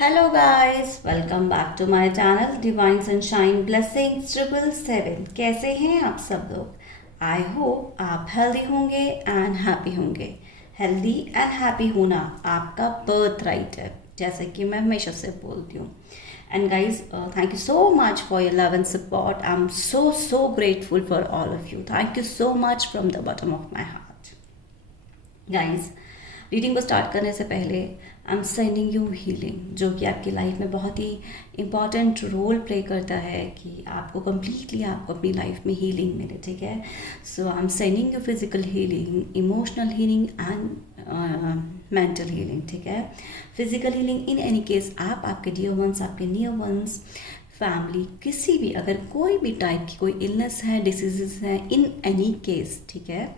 Hello guys, welcome back to my channel divine sunshine blessings 777। कैसे हैं आप सब लोग? आई होप आप हेल्दी होंगे एंड हैप्पी होंगे। हेल्दी एंड हैप्पी होना आपका बर्थ राइट है, जैसे कि मैं हमेशा से बोलती हूँ। And guys, thank you so much for your love and support. I am so grateful for all of you. Thank you so much from the bottom of my heart. Guys, reading को start करने से पहले आई am sending you healing, जो कि आपकी life में बहुत ही important role play करता है कि आपको कम्प्लीटली आपको अपनी लाइफ में हीलिंग मिले। ठीक है, so I am sending you physical healing, emotional healing and mental healing. ठीक है, physical healing in any case आप, आपके डियर वंस, आपके नियर वंस, फैमिली, किसी भी अगर कोई भी टाइप की कोई इलनेस है, डिसीजेस है, इन एनी केस, ठीक है,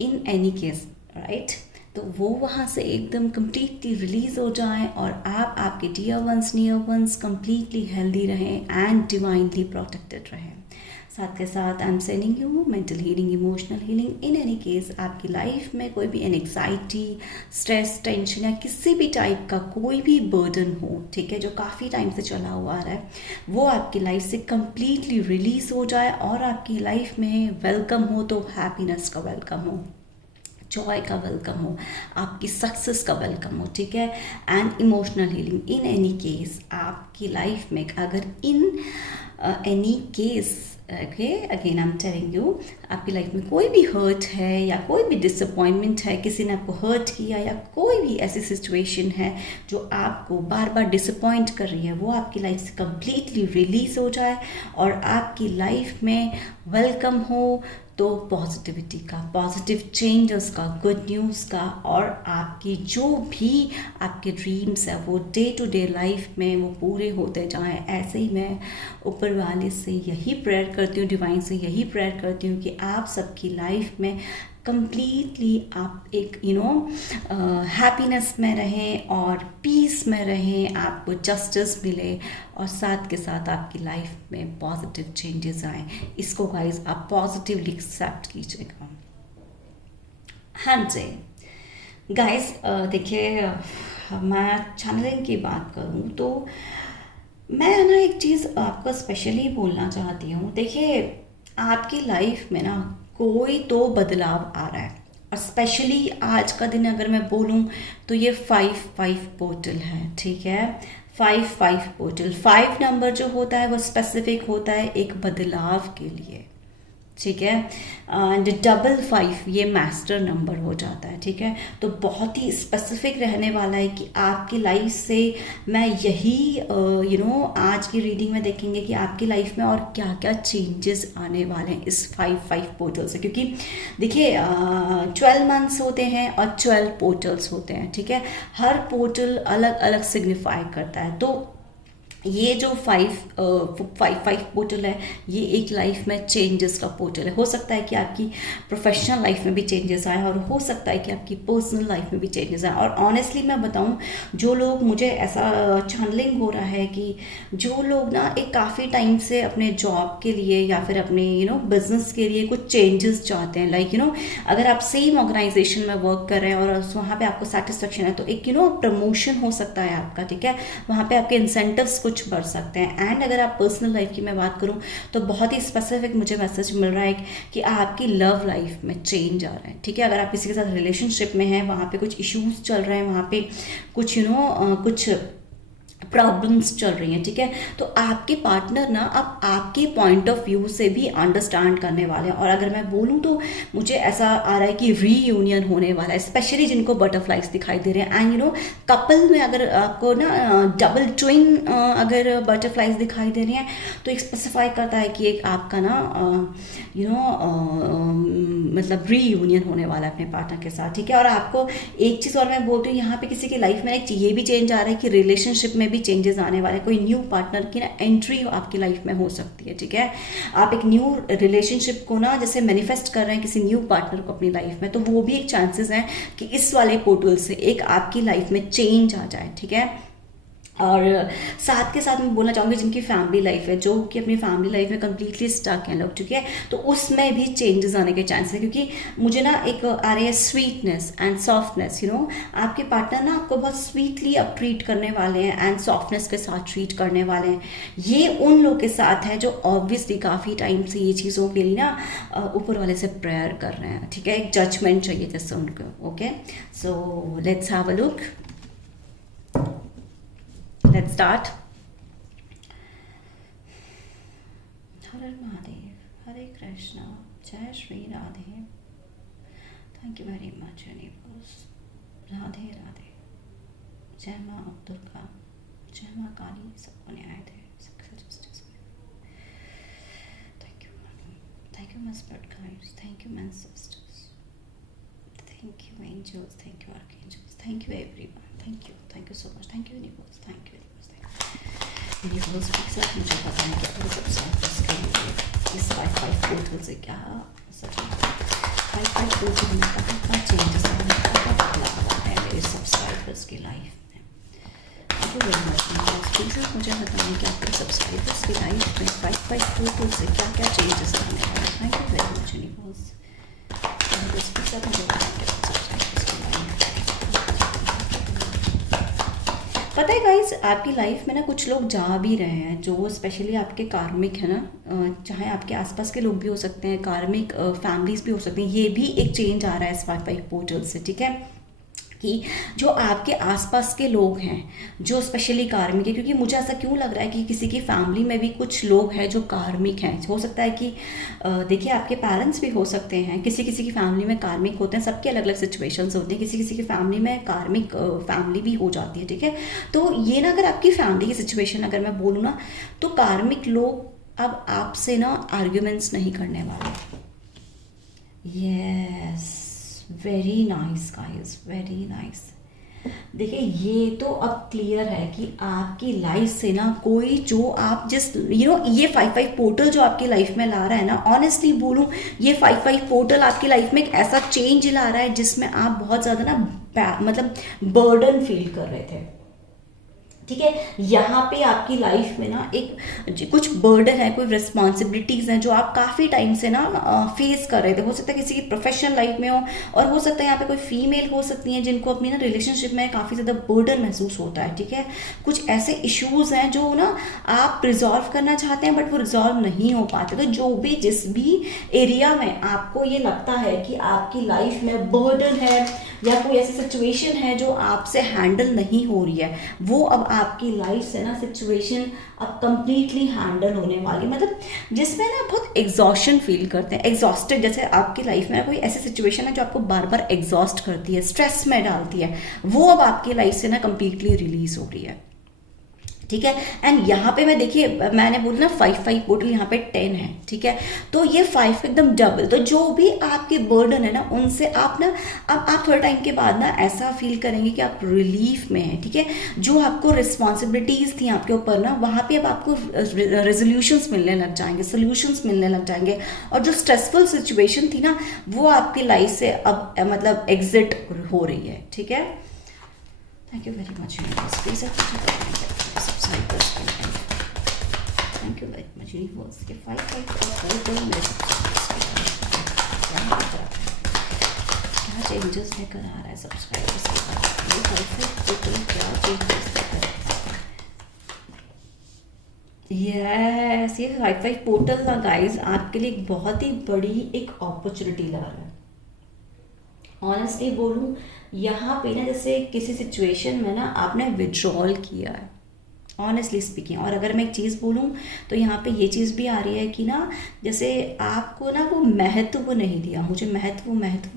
इन एनी केस, राइट, तो वो वहाँ से एकदम कम्प्लीटली रिलीज़ हो जाएं और आप, आपके dear ones, near ones completely healthy रहें एंड डिवाइनली प्रोटेक्टेड रहें। साथ के साथ I am sending you mental healing, emotional healing in any case आपकी लाइफ में कोई भी एंग्जाइटी, स्ट्रेस, टेंशन या किसी भी टाइप का कोई भी बर्डन हो, ठीक है, जो काफ़ी टाइम से चला हुआ आ रहा है, वो आपकी लाइफ से कम्प्लीटली रिलीज़ हो जाए और आपकी लाइफ में वेलकम हो तो हैप्पीनेस का वेलकम हो, जॉय का वेलकम हो, आपकी सक्सेस का वेलकम हो। ठीक है, and emotional healing in any case आपकी लाइफ में अगर इन any case, okay, again I am telling you, आपकी लाइफ में कोई भी हर्ट है या कोई भी डिसअपॉइंटमेंट है, किसी ने आपको हर्ट किया या कोई भी ऐसी सिचुएशन है जो आपको बार बार डिसअपॉइंट कर रही है, वो आपकी लाइफ से कम्प्लीटली रिलीज हो जाए और आपकी लाइफ में वेलकम हो तो पॉजिटिविटी का, पॉजिटिव चेंजेस का, गुड न्यूज़ का, और आपकी जो भी आपके ड्रीम्स है वो डे टू डे लाइफ में वो पूरे होते जाएं। ऐसे ही मैं ऊपर वाले से यही प्रेयर करती हूँ, डिवाइन से यही प्रेयर करती हूँ कि आप सबकी लाइफ में कम्प्लीटली आप एक हैप्पीनेस में रहें और पीस में रहें, आपको जस्टिस मिले और साथ के साथ आपकी लाइफ में पॉजिटिव चेंजेस आए। इसको गाइस आप पॉजिटिवली एक्सेप्ट कीजिएगा। हाँ जी गाइस, देखिए, मैं चैनलिंग की बात करूँ तो मैं ना एक चीज़ आपको स्पेशली बोलना चाहती हूँ। देखिए, आपकी लाइफ में ना कोई तो बदलाव आ रहा है और स्पेशली आज का दिन अगर मैं बोलूं तो ये 5-5 पोर्टल है। ठीक है, 5-5 पोर्टल, 5 नंबर जो होता है वो स्पेसिफिक होता है एक बदलाव के लिए। ठीक है, एंड 55 ये मास्टर नंबर हो जाता है। ठीक है, तो बहुत ही स्पेसिफिक रहने वाला है कि आपकी लाइफ से मैं यही आज की रीडिंग में देखेंगे कि आपकी लाइफ में और क्या क्या चेंजेस आने वाले हैं इस 5-5 पोर्टल से। क्योंकि देखिए, 12 मंथ्स होते हैं और 12 पोर्टल्स होते हैं। ठीक है, हर पोर्टल अलग अलग सिग्निफाई करता है। तो ये जो 5 पोर्टल है ये एक लाइफ में चेंजेस का पोर्टल है। हो सकता है कि आपकी प्रोफेशनल लाइफ में भी चेंजेस आए और हो सकता है कि आपकी पर्सनल लाइफ में भी चेंजेस आए। और ऑनेस्टली मैं बताऊं, जो लोग, मुझे ऐसा चैनलिंग हो रहा है कि जो लोग ना एक काफ़ी टाइम से अपने जॉब के लिए या फिर अपने बिजनेस के लिए कुछ चेंजेस चाहते हैं, लाइक अगर आप सेम ऑर्गेनाइजेशन में वर्क कर रहे हैं और वहाँ पे आपको सेटिस्फेक्शन है तो एक प्रमोशन हो सकता है आपका। ठीक है, वहाँ पे आपके इंसेंटिव्स कुछ बढ़ सकते हैं। एंड अगर आप पर्सनल लाइफ की मैं बात करूं तो बहुत ही स्पेसिफिक मुझे मैसेज मिल रहा है कि आपकी लव लाइफ में चेंज आ रहा है। ठीक है, अगर आप किसी के साथ रिलेशनशिप में हैं, वहाँ पे कुछ इश्यूज चल रहे हैं, वहाँ पे कुछ कुछ प्रॉब्लम्स चल रही हैं। ठीक है, तो आपके पार्टनर ना अब आपके पॉइंट ऑफ व्यू से भी अंडरस्टैंड करने वाले हैं। और अगर मैं बोलूँ तो मुझे ऐसा आ रहा है कि रीयूनियन होने वाला है, स्पेशली जिनको बटरफ्लाइज दिखाई दे रहे हैं। एंड कपल में अगर आपको ना डबल ट्विन अगर बटरफ्लाइज दिखाई दे रही हैं तो एक स्पेसिफाई करता है कि एक आपका ना मतलब रीयूनियन होने वाला है अपने पार्टनर के साथ। ठीक है, और आपको एक चीज़ और मैं बोलती हूँ, यहाँ पे किसी की लाइफ में एक ये भी चेंज आ रहा है कि रिलेशनशिप में भी चेंजेस आने वाले, कोई न्यू पार्टनर की ना एंट्री आपकी लाइफ में हो सकती है। ठीक है, आप एक न्यू रिलेशनशिप को ना जैसे मैनिफेस्ट कर रहे हैं किसी न्यू पार्टनर को अपनी लाइफ में, तो वो भी एक चांसेस हैं कि इस वाले पोर्टल से एक आपकी लाइफ में चेंज आ जाए। ठीक है, और साथ के साथ मैं बोलना चाहूँगी जिनकी फैमिली लाइफ है, जो कि अपनी फैमिली लाइफ में कम्प्लीटली स्टक हैं लोग, ठीक है, तो उसमें भी चेंजेस आने के चांसेस है, क्योंकि मुझे ना एक आ रही है स्वीटनेस एंड सॉफ्टनेस, आपके पार्टनर ना आपको बहुत स्वीटली अब ट्रीट करने वाले हैं एंड सॉफ्टनेस के साथ ट्रीट करने वाले हैं। ये उन लोग के साथ है जो ऑब्वियसली काफ़ी टाइम से ये चीज़ों के लिए ना ऊपर वाले से प्रेयर कर रहे हैं, ठीक है, एक जजमेंट चाहिए जैसे उनको। Okay, so let's have a look, let's start. हर हर महादेव, हरे कृष्णा, जय Shri Radhe. Thank you very much universe. Radhe Radhe. जय माँ दुर्गा, जय माँ काली, सबको न्याय दे, सबको जस्टिस दे। Thank you my spirit guides, thank you my sisters, thank you angels, thank you archangels, thank you everyone, thank you so much, thank you universe, thank you universe. एक साथ मुझे पता नहीं क्या सब इस 5-5 पोर्टल से क्या सच में 5-5 पोर्टल में कहाँ चेंजेस आने का बदलाव है मेरे सब्सक्राइबर्स की लाइफ में। Thank you very much universe. मुझे बताएं कि आपके सब्सक्राइबर्स की लाइफ में 5-5 पोर्टल से क्या क्या चेंजेस आने वाले हैं। Thank you very much universe. इसके साथ मुझे बताएं कि सब्सक्राइबर्स की लाइफ पता है गाइस, आपकी लाइफ में ना कुछ लोग जा भी रहे हैं जो स्पेशली आपके कार्मिक है ना, चाहे आपके आसपास के लोग भी हो सकते हैं, कार्मिक फैमिलीज भी हो सकती हैं। ये भी एक चेंज आ रहा है इस 5-5 पोर्टल से, ठीक है, कि जो आपके आसपास के लोग हैं जो स्पेशली कार्मिक है, क्योंकि मुझे ऐसा क्यों लग रहा है कि किसी की फैमिली में भी कुछ लोग हैं जो कार्मिक हैं। हो सकता है कि देखिए आपके पेरेंट्स भी हो सकते हैं, किसी किसी की फैमिली में कार्मिक होते हैं, सबके अलग अलग सिचुएशंस होती हैं, किसी किसी की फैमिली में कार्मिक फैमिली भी हो जाती है, ठीक है। तो ये ना अगर आपकी फैमिली की सिचुएशन अगर मैं बोलूँ ना, तो कार्मिक लोग अब आपसे ना आर्ग्यूमेंट्स नहीं करने वाले। Yes, very nice guys, very nice. देखिए ये तो अब क्लियर है कि आपकी लाइफ से ना कोई जो आप जिस ये 5-5 पोर्टल जो आपकी लाइफ में ला रहा है ना, ऑनेस्टली बोलूं ये 5-5 पोर्टल आपकी लाइफ में एक ऐसा चेंज ला रहा है जिसमें आप बहुत ज़्यादा ना मतलब बर्डन फील कर रहे थे, ठीक है। यहाँ पे आपकी लाइफ में ना एक कुछ बर्डन है, कोई रिस्पॉन्सिबिलिटीज़ हैं जो आप काफ़ी टाइम से ना फेस कर रहे थे। हो सकता है किसी की प्रोफेशनल लाइफ में हो, और हो सकता है यहाँ पे कोई फीमेल हो सकती हैं जिनको अपनी ना रिलेशनशिप में काफ़ी ज़्यादा बर्डन महसूस होता है, ठीक है। कुछ ऐसे इश्यूज़ हैं जो ना आप रिजॉल्व करना चाहते हैं बट वो रिजॉल्व नहीं हो पाते। तो जो भी जिस भी एरिया में आपको ये लगता है कि आपकी लाइफ में बर्डन है या कोई ऐसी सिचुएशन है जो आपसे हैंडल नहीं हो रही है, वो अब आपकी लाइफ से ना सिचुएशन अब कंप्लीटली हैंडल होने वाली, मतलब जिसमें ना बहुत एग्जॉशन फील करते हैं, एग्जॉस्टेड। जैसे आपकी लाइफ में ना कोई ऐसी सिचुएशन है जो आपको बार बार एग्जॉस्ट करती है, स्ट्रेस में डालती है, वो अब आपकी लाइफ से ना कंप्लीटली रिलीज हो रही है, ठीक है। एंड यहाँ पे मैं देखिए मैंने बोला ना 5-5 पोर्टल, यहाँ पे 10 है, ठीक है। तो ये 5 एकदम डबल, तो जो भी आपके बर्डन है ना उनसे आप ना अब आप थोड़े टाइम के बाद ना ऐसा फील करेंगे कि आप रिलीफ में हैं, ठीक है। जो आपको रिस्पॉन्सिबिलिटीज़ थी आपके ऊपर ना, वहाँ पे अब आपको रेजोल्यूशंस मिलने लग जाएंगे, सोल्यूशंस मिलने लग जाएंगे, और जो स्ट्रेसफुल सिचुएशन थी ना वो आपकी लाइफ से अब मतलब एग्जिट हो रही है, ठीक है। Thank you very much please subscribers के life, thank you very much universe के 5-5 पोर्टल मेरे क्या चेंजेस लेकर आ रहा है सब्सक्राइबर्स के पास, ये 5-5 पोर्टल क्या चेंजेस लेकर यस ये 5-5 पोर्टल ना गाइज आपके लिए एक बहुत ही बड़ी एक अपॉर्चुनिटी ला रहा है। ऑनेस्टली बोलूँ यहाँ पे ना जैसे किसी सिचुएशन में ना आपने विड्रॉल किया है, ऑनेस्टली स्पीकिंग। और अगर मैं एक चीज़ बोलूँ तो यहाँ पे ये चीज़ भी आ रही है कि ना जैसे आपको ना वो महत्व नहीं दिया, मुझे महत्व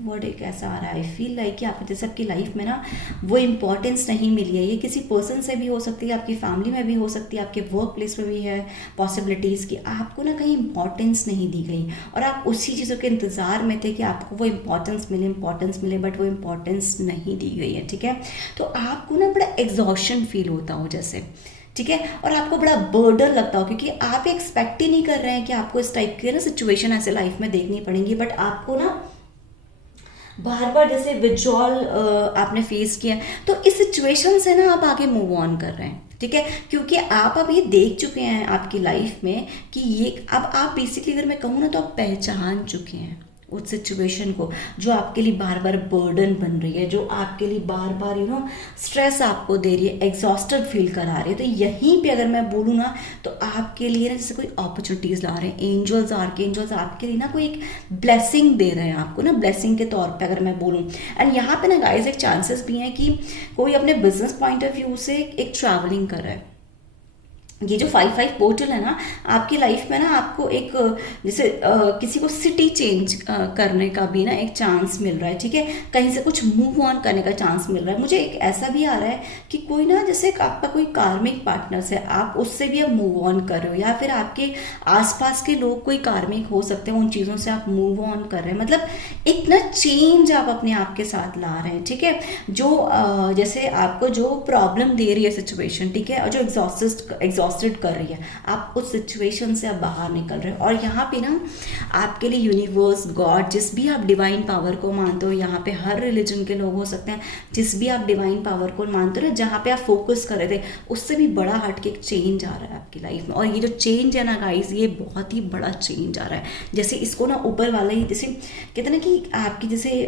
वर्ड एक ऐसा आ रहा है, आई फील लाइक कि आप जैसे आपकी लाइफ में ना वो इम्पोर्टेंस नहीं मिली है। ये किसी पर्सन से भी हो सकती है, आपकी फैमिली में भी हो सकती है, आपके वर्क प्लेस में भी है पॉसिबिलिटीज़ की आपको ना कहीं इंपॉर्टेंस नहीं दी गई, और आप उसी चीज़ों के इंतज़ार में थे कि आपको वो इम्पोर्टेंस मिले बट वो इम्पोर्टेंस नहीं दी गई है, ठीक है। तो आपको ना बड़ा एग्जॉशन फील होता हो जैसे, ठीक है, और आपको बड़ा बर्डन लगता हो क्योंकि आप एक्सपेक्ट ही नहीं कर रहे हैं कि आपको इस टाइप की ना सिचुएशन ऐसे लाइफ में देखनी पड़ेंगी, बट आपको ना बार बार जैसे विड्रॉल आपने फेस किया, तो इस सिचुएशन से ना आप आगे मूव ऑन कर रहे हैं, ठीक है, क्योंकि आप अब ये देख चुके हैं आपकी लाइफ में कि ये अब आप बेसिकली अगर मैं कहूँ ना तो आप पहचान चुके हैं उस सिचुएशन को जो आपके लिए बार बार बर्डन बन रही है, जो आपके लिए बार बार स्ट्रेस आपको दे रही है, एग्जॉस्टेड फील करा रही है। तो यहीं पे अगर मैं बोलूँ ना तो आपके लिए ना जैसे कोई अपॉर्चुनिटीज़ ला रहे हैं, एंजल्स आर्क एंजल्स आपके लिए ना कोई एक ब्लेसिंग दे रहे हैं आपको ना, ब्लेसिंग के तौर पे अगर मैं बोलूँ। एंड यहाँ पे ना गाइस एक चांसेस भी हैं कि कोई अपने बिजनेस पॉइंट ऑफ व्यू से एक ट्रैवलिंग कर रहा है। ये जो 5-5 पोर्टल है ना आपकी लाइफ में ना आपको एक जैसे किसी को सिटी चेंज करने का भी ना एक चांस मिल रहा है, ठीक है, कहीं से कुछ मूव ऑन करने का चांस मिल रहा है। मुझे एक ऐसा भी आ रहा है कि कोई ना जैसे आपका कोई कार्मिक पार्टनर है, आप उससे भी अब मूव ऑन कर रहे हो, या फिर आपके आसपास के लोग कोई कार्मिक हो सकते हैं, उन चीज़ों से आप मूव ऑन कर रहे हैं। मतलब एक ना चेंज आप अपने आप के साथ ला रहे हैं, ठीक है, जो जैसे आपको जो प्रॉब्लम दे रही है सिचुएशन, ठीक है, और जो एग्जॉस्टेड कर रही है, आप उस सिचुएशन से आप बाहर निकल रहे हो। और यहाँ पे ना आपके लिए यूनिवर्स, गॉड, जिस भी आप डिवाइन पावर को मानते हो, यहाँ पे हर रिलीजन के लोग हो सकते हैं, जिस भी आप डिवाइन पावर को मानते हो ना, जहाँ पे आप फोकस कर रहे थे उससे भी बड़ा हट के एक चेंज आ रहा है आपकी लाइफ में। और ये जो चेंज है ना गाइस, ये बहुत ही बड़ा चेंज आ रहा है। जैसे इसको ना ऊपर वाला ही जैसे कहते हैं ना कि आपकी जैसे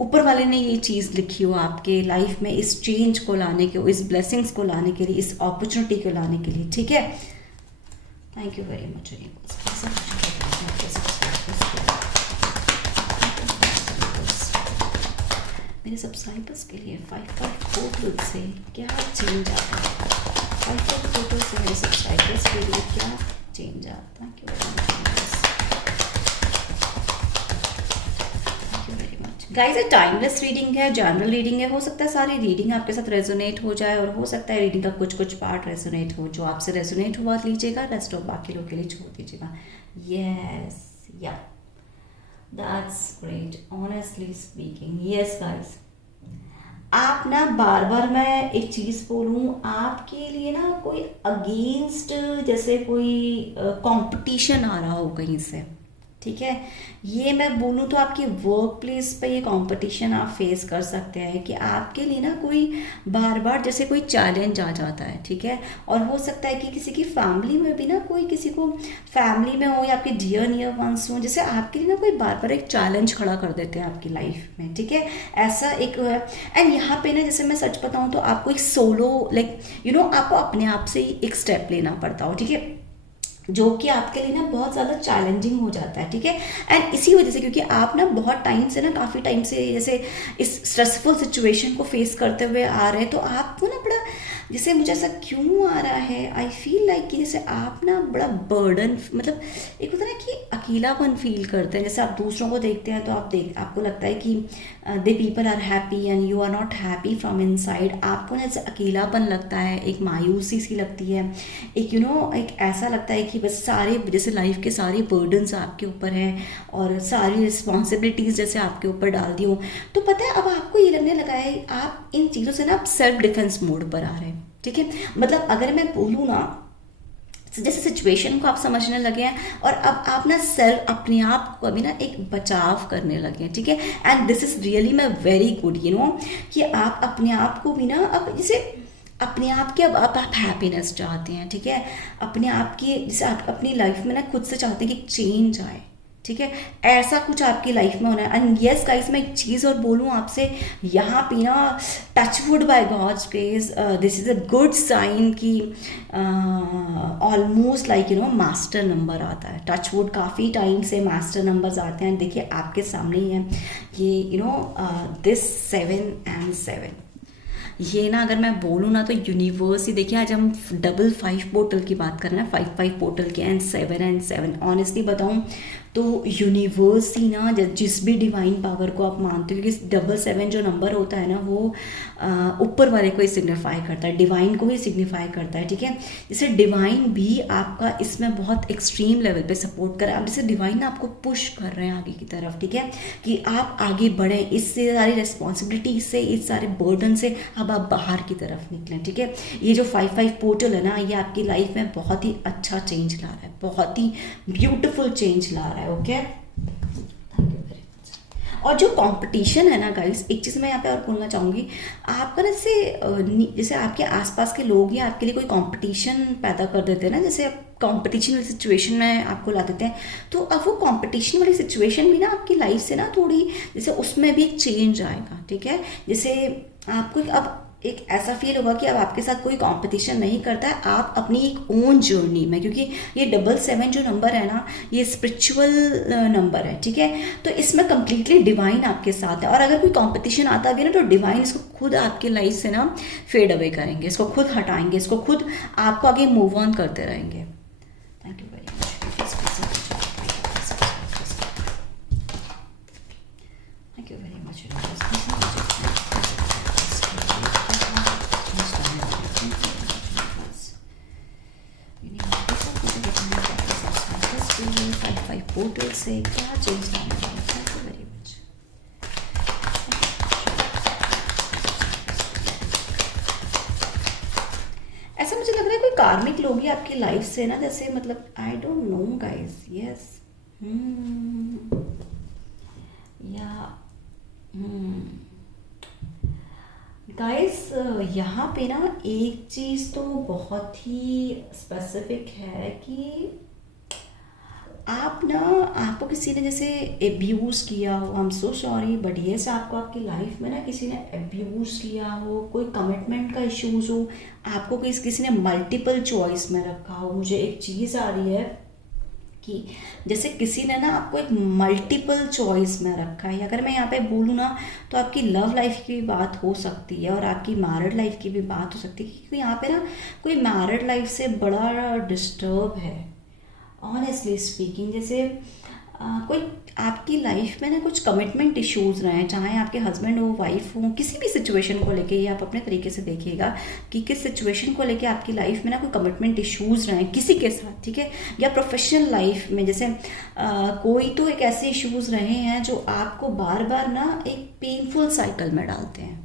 ऊपर वाले ने ये चीज़ लिखी हो आपके लाइफ में, इस चेंज को लाने के, इस ब्लेसिंग्स को लाने के लिए, इस अपॉर्चुनिटी को लाने के लिए, ठीक है। Thank you very much. मेरे सब्सक्राइबर्स के लिए 5-5 पोर्टल से क्या चेंज आता है, 5-5 पोर्टल से मेरे सब्सक्राइबर्स के लिए क्या चेंज आता है। Thank you very much guys. ये टाइमलेस रीडिंग है, जनरल रीडिंग है। हो सकता है सारी रीडिंग आपके साथ रेजोनेट हो जाए, और हो सकता है रीडिंग का कुछ पार्ट रेजोनेट हो। जो आपसे रेजोनेट हुआ लीजिएगा, रेस्ट ऑफ बाकी लोग के लिए छोड़ दीजिएगा। यस, या that's great, honestly speaking. Yes guys, आप ना बार बार मैं एक चीज़ बोलूँ, आपके लिए ना कोई अगेंस्ट जैसे कोई कंपटीशन आ रहा हो कहीं से, ठीक है, ये मैं बोलूँ तो आपकी वर्क प्लेस पे ये कंपटीशन आप फेस कर सकते हैं कि आपके लिए ना कोई बार बार जैसे कोई चैलेंज आ जाता है, ठीक है। और हो सकता है कि किसी की फैमिली में भी ना कोई किसी को फैमिली में हो, या आपके डियर नियर वंस हो, जैसे आपके लिए ना कोई बार बार एक चैलेंज खड़ा कर देते हैं आपकी लाइफ में, ठीक है, ऐसा एक। एंड यहाँ पे ना जैसे मैं सच बताऊँ तो आपको एक सोलो आपको अपने आप से ही एक स्टेप लेना पड़ता हो, ठीक है, जो कि आपके लिए ना बहुत ज़्यादा चैलेंजिंग हो जाता है, ठीक है। एंड इसी वजह से, क्योंकि आप ना बहुत टाइम से ना काफ़ी टाइम से जैसे इस स्ट्रेसफुल सिचुएशन को फेस करते हुए आ रहे हैं, तो आपको ना बड़ा जैसे मुझे ऐसा क्यों आ रहा है, आई फील लाइक कि जैसे आप ना बड़ा बर्डन, मतलब एक होता है ना कि अकेलापन फील करते हैं। जैसे आप दूसरों को देखते हैं तो आपको लगता है कि they people are happy and you are not happy from inside. आपको ना जैसे अकेलापन लगता है, एक मायूसी सी लगती है, एक एक ऐसा लगता है कि बस सारे जैसे लाइफ के सारे बर्डन्स आपके ऊपर हैं और सारी रिस्पॉन्सिबिलिटीज़ जैसे आपके ऊपर डाल दी हो। तो पता है अब आपको ये लगने लगा है आप इन चीज़ों से ना आप सेल्फ डिफेंस मोड पर आ रहे हैं, ठीक है। मतलब अगर मैं बोलूँ ना, जैसे सिचुएशन को आप समझने लगे हैं और अब आप ना सेल्फ अपने आप को अभी ना एक बचाव करने लगे हैं, ठीक है। एंड दिस इज़ रियली मैं वेरी गुड कि आप अपने आप को भी ना अब जैसे अपने आप के अब आप हैप्पीनेस चाहते हैं, ठीक है, अपने आप की जैसे आप अपनी लाइफ में ना खुद से चाहते हैं कि चेंज आए, ठीक है, ऐसा कुछ आपकी लाइफ में होना है। एंड यस गाइस, मैं एक चीज़ और बोलूँ आपसे, यहाँ पे ना touchwood by God's grace this is a good sign कि ऑलमोस्ट लाइक मास्टर नंबर आता है। टचवुड काफ़ी टाइम से मास्टर नंबर्स आते हैं, देखिए आपके सामने ही है ये दिस 7 and 7। ये ना अगर मैं बोलूँ ना तो यूनिवर्स ही, देखिए आज हम 5-5 पोर्टल की बात कर रहे हैं, 5-5 पोर्टल के एंड 7 and 7। ऑनेस्टली बताऊँ तो यूनिवर्स ही ना जिस भी डिवाइन पावर को आप मानते हो, क्योंकि 7 जो नंबर होता है ना वो ऊपर वाले को ही सिग्निफाई करता है, डिवाइन को ही सिग्निफाई करता है, ठीक है। जैसे डिवाइन भी आपका इसमें बहुत एक्सट्रीम लेवल पे सपोर्ट कर रहा है। अब जैसे डिवाइन आपको पुश कर रहे हैं आगे की तरफ, ठीक है, कि आप आगे बढ़ें, इससे सारी रिस्पॉन्सिबिलिटी से, इस सारे बर्डन से अब आप बाहर की तरफ निकलें, ठीक है। ये जो 5-5 पोर्टल है ना, ये आपकी लाइफ में बहुत ही अच्छा चेंज ला रहा है, बहुत ही ब्यूटीफुल चेंज ला रहा है, ओके। और जो कंपटीशन है ना गाइस, एक चीज़ मैं यहाँ पे और बोलना चाहूँगी, आपका ना जैसे आपके आसपास के लोग या आपके लिए कोई कंपटीशन पैदा कर देते हैं ना, जैसे कंपटीशन वाली सिचुएशन में आपको ला देते हैं, तो अब वो कंपटीशन वाली सिचुएशन भी ना आपकी लाइफ से ना थोड़ी, जैसे उसमें भी एक चेंज आएगा, ठीक है। जैसे आपको अब एक ऐसा फील होगा कि अब आपके साथ कोई कंपटीशन नहीं करता है, आप अपनी एक ओन जर्नी में, क्योंकि ये 77 जो नंबर है ना, ये स्पिरिचुअल नंबर है, ठीक है। तो इसमें कंप्लीटली डिवाइन आपके साथ है, और अगर कोई कंपटीशन आता भी ना, तो डिवाइन इसको खुद आपकी लाइफ से ना फेड अवे करेंगे, इसको खुद हटाएंगे, इसको खुद आपको आगे मूव ऑन करते रहेंगे। Thank you very much. Thank you very much. Portal से क्या चेंज आने वाला है? Thank you very much. ऐसा मुझे लग रहा है कोई कार्मिक लोग ही आपकी लाइफ से ना, जैसे मतलब I don't know guys, yes या गाइस, यहाँ पे ना एक चीज़ तो बहुत ही स्पेसिफिक है कि आप ना, आपको किसी ने जैसे एब्यूज़ किया हो, I am so sorry, but yes आपको आपकी लाइफ में ना किसी ने एब्यूज़ किया हो, कोई कमिटमेंट का इश्यूज़ हो, आपको किसी ने मल्टीपल चॉइस में रखा हो। मुझे एक चीज़ आ रही है कि जैसे किसी ने ना आपको एक मल्टीपल चॉइस में रखा है। अगर मैं यहाँ पे बोलूँ ना, तो आपकी लव लाइफ की भी बात हो सकती है और आपकी मैरिड लाइफ की भी बात हो सकती है, क्योंकि यहाँ पे ना कोई मैरिड लाइफ से बड़ा डिस्टर्ब है, ऑनेस्टली स्पीकिंग। जैसे कोई आपकी लाइफ में ना कुछ कमिटमेंट इश्यूज़ रहे हैं, चाहे आपके हस्बैंड हो, वाइफ हो, किसी भी सिचुएशन को लेके, ये आप अपने तरीके से देखिएगा कि किस सिचुएशन को लेके आपकी लाइफ में ना कोई कमिटमेंट इश्यूज़ रहे हैं किसी के साथ, ठीक है। या प्रोफेशनल लाइफ में जैसे कोई तो एक ऐसे इश्यूज़ रहे हैं जो आपको बार बार ना एक पेनफुल साइकिल में डालते हैं,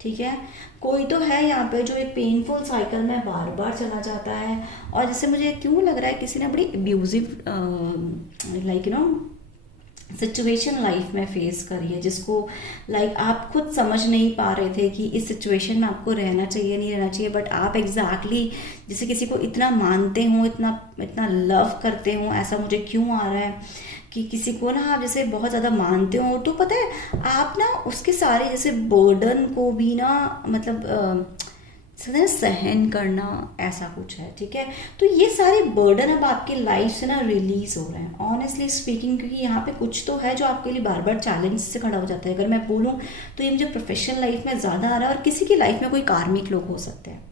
ठीक है। कोई तो है यहाँ पे जो एक पेनफुल साइकिल में बार बार चला जाता है, और जैसे मुझे क्यों लग रहा है किसी ने बड़ी abusive like you know situation life में फेस करी है, जिसको लाइक आप खुद समझ नहीं पा रहे थे कि इस सिचुएशन में आपको रहना चाहिए नहीं रहना चाहिए, बट आप एग्जैक्टली जैसे किसी को इतना मानते हो, इतना इतना लव करते हो, ऐसा मुझे क्यों आ रहा है कि किसी को ना आप जैसे बहुत ज़्यादा मानते हो, तो पता है आप ना उसके सारे जैसे बर्डन को भी ना मतलब सहन करना, ऐसा कुछ है, ठीक है। तो ये सारे बर्डन अब आपकी लाइफ से ना रिलीज हो रहे हैं, ऑनेस्टली स्पीकिंग, क्योंकि यहाँ पे कुछ तो है जो आपके लिए बार बार चैलेंज से खड़ा हो जाता है। अगर मैं बोलूँ तो ये मुझे प्रोफेशनल लाइफ में ज़्यादा आ रहा है, और किसी की लाइफ में कोई कार्मिक लोग हो सकते हैं।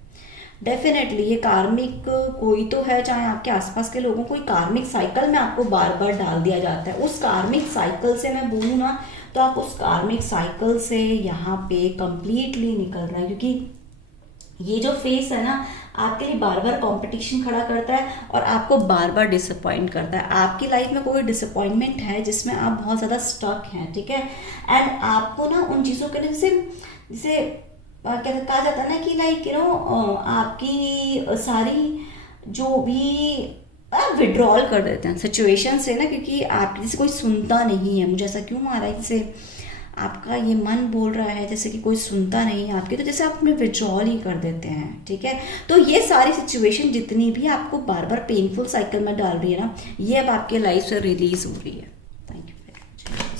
डेफिनेटली ये कार्मिक कोई तो है, चाहे आपके आसपास के लोगों, कोई कार्मिक साइकिल में आपको बार बार डाल दिया जाता है। उस कार्मिक साइकिल से मैं बोलूँ ना, तो आप उस कार्मिक साइकिल से यहाँ पे कंप्लीटली निकल रहे हैं, क्योंकि ये जो फेस है ना आपके लिए बार बार कंपटीशन खड़ा करता है और आपको बार बार डिसअपॉइंट करता है। आपकी लाइफ में कोई डिसअपॉइंटमेंट है जिसमें आप बहुत ज़्यादा स्टक हैं, ठीक है। एंड आपको ना उन चीज़ों के लिए जैसे जैसे क्या कहा जाता है ना कि लाइक यू नो आपकी सारी जो भी विड्रॉल कर देते हैं सिचुएशन से ना, क्योंकि आप जैसे कोई सुनता नहीं है। मुझे ऐसा क्यों आ रहा है, जैसे आपका ये मन बोल रहा है जैसे कि कोई सुनता नहीं है आपकी, तो जैसे आप अपने विड्रॉल ही कर देते हैं, ठीक है। तो ये सारी सिचुएशन जितनी भी आपको बार बार पेनफुल साइकिल में डाल रही है ना, ये अब आपके लाइफ से रिलीज हो रही है। Thank you very much.